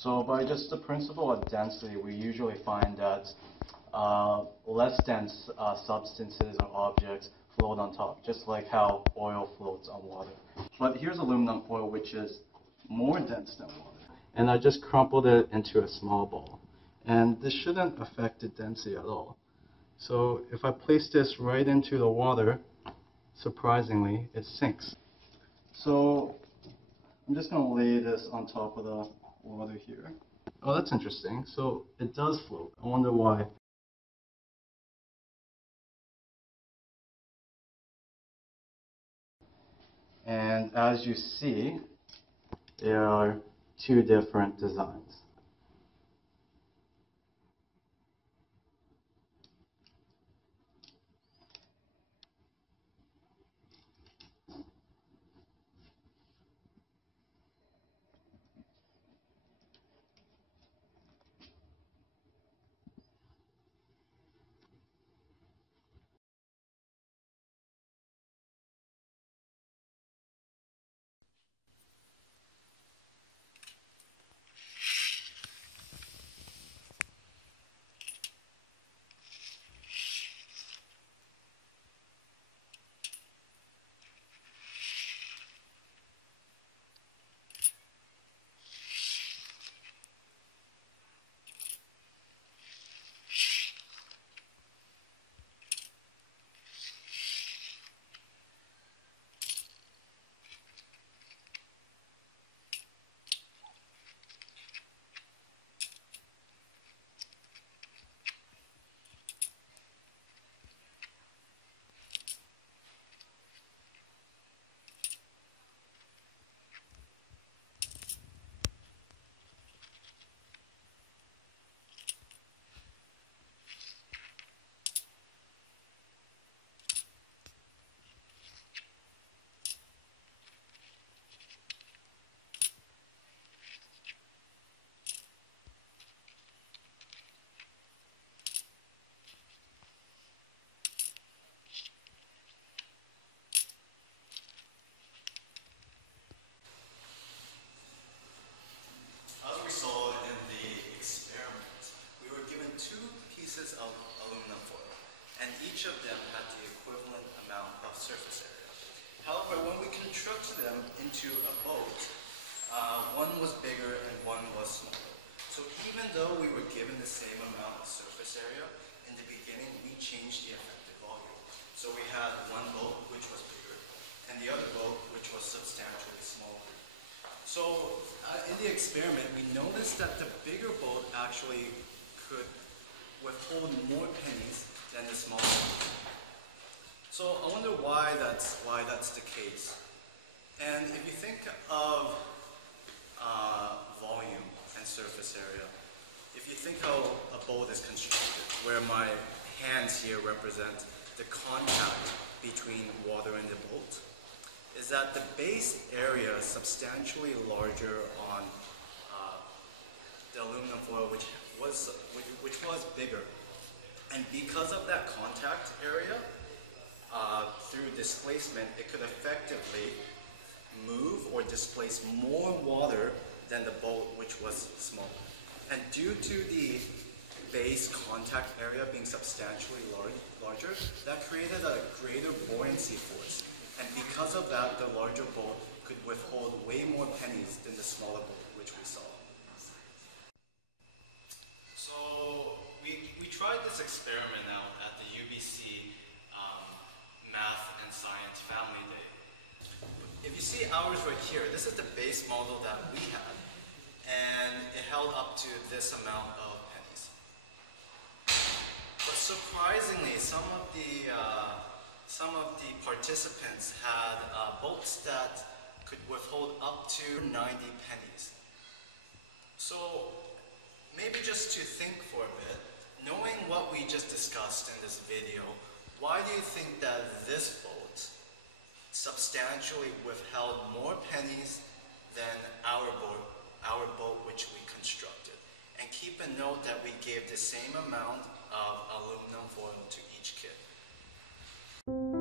So by just the principle of density, we usually find that less dense substances or objects float on top, just like how oil floats on water. But here's aluminum foil, which is more dense than water. And I just crumpled it into a small ball. And this shouldn't affect the density at all. So if I place this right into the water, surprisingly, it sinks. So I'm just going to lay this on top of the water here. Oh, that's interesting. So it does float. I wonder why. And as you see, there are two different designs. Of aluminum foil, and each of them had the equivalent amount of surface area. However, when we constructed them into a boat, one was bigger and one was smaller. So even though we were given the same amount of surface area, in the beginning we changed the effective volume. So we had one boat which was bigger, and the other boat which was substantially smaller. So in the experiment, we noticed that the bigger boat actually could withhold more pennies than the smaller boat. So I wonder why that's the case. And if you think of volume and surface area, if you think how a boat is constructed, where my hands here represent the contact between water and the boat, is that the base area is substantially larger on the aluminum foil, which was bigger. And because of that contact area, through displacement, it could effectively move or displace more water than the boat, which was smaller. And due to the base contact area being substantially larger, that created a greater buoyancy force. And because of that, the larger boat could withhold way more pennies than the smaller boat, which we saw. So we tried this experiment out at the UBC Math and Science Family Day. If you see ours right here, this is the base model that we had, and it held up to this amount of pennies. But surprisingly, some of the participants had boats that could withhold up to 90 pennies. So maybe just to think for a bit, knowing what we just discussed in this video, why do you think that this boat substantially withheld more pennies than our boat which we constructed? And keep a note that we gave the same amount of aluminum foil to each kid.